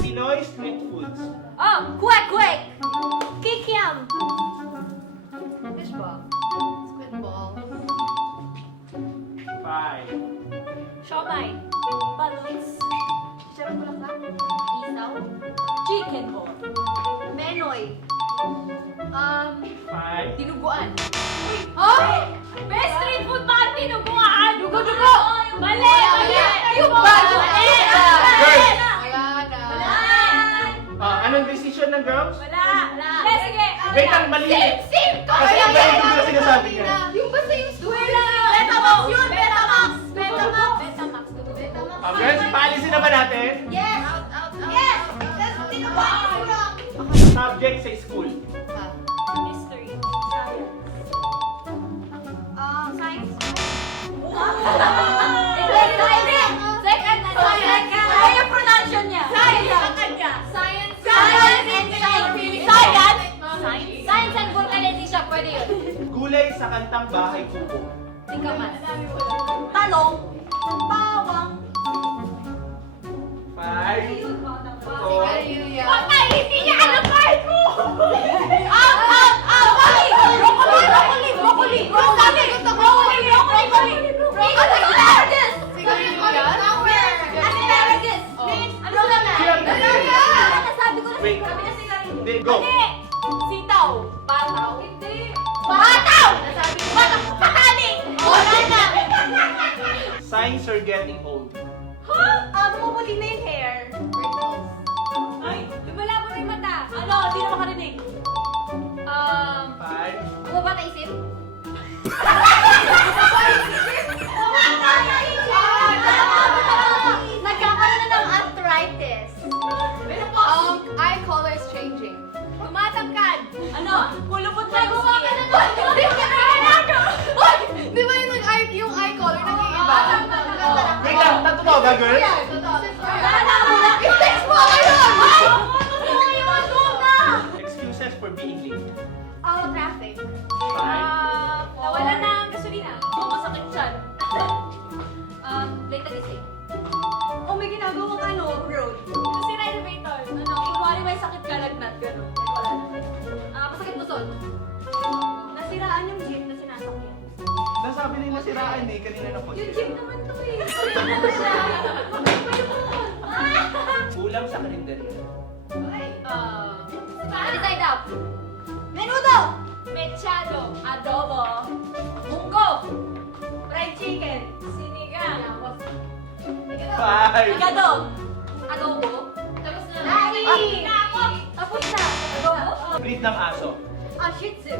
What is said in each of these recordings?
Pinoy street foods. Oh, kwek-kwek! Kikiam! Fishball. Squid ball. 5. Siomay. Balloons. Chicharong bulaklak. Isaw. Chicken ball. Menoy. 5. Dinuguan. Oh! Best street food ba ang tinubuan? Dugo-dugo! Mali! Mali! Yung Mali! bago. Mali! Girls! Wala na. Anong decision ng girls? Wala! Wala! Sige! Wait lang, mali. Same! Kasi Kaya mali ko na sinasabi niya. Yung basta yung Wala! Betamax yun! Betamax! Betamax! Betamax. Betamax. Girls, paalisin naman natin. Yes! Out. Yes! That's tinubuan ko lang. Subject sa school. History. Science. Science. Ano yung pronunciation niya? Science. Science and science. Science and vulcanization, pwede yun. Gulay sa kantang Bahay Kubo. Tingkaman. Talong. Bawang. 5. Wag na, hindi niya alam kahit mo! Out! Broccoli! Asparagus! Asparagus! Ano ka na? Nasabi ko na Wait. Hindi, go. Mali! Sitaw! Bataw! Hindi! Bataw! Pataling! Wala na! Signs are getting old. Bumubuli na yung hair. Ay, lumalabo na yung mata. Ano? Hindi na makarinig. 5. Bumaba na isip? Nagkakaroon na ng arthritis. Eye color is changing. Tumatangkad. Ano? Pulupot na yung skin. Di ba yung eye color nag-iiba? Wait lang, totoo ba, girls? I-text mo ako yun! Excuses for being late. Traffic. 5. Nawala na ang gasolina. Masakit siyan. Late nagising. May ginagawang road. Si elevator. Kunwari may sakit ka lagnat. Gano'n. Wala na. Masakit puson. Nasiraan yung jeep na sinasakyan. Nasabi nila siraan eh, kanina na po. Yung jeep naman to eh. Kulang sa kalendarya. Side up. Menudo. Mechado. Adobo. Munggo. Fried chicken. Sinigang. 5. Igado. Adobo. Tapos na. Nai. Tapos na. Adobo. Breed ng aso. Shih Tzu.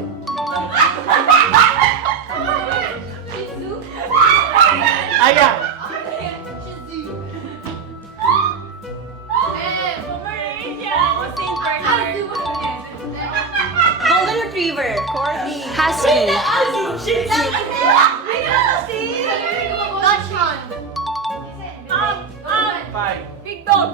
Shih Tzu. Aya. Shih Tzu. Pomeranian. Saint Bernard. Golden Retriever. Corgi. Husky. Shih Tzu. Dutchman. 5. Big dog.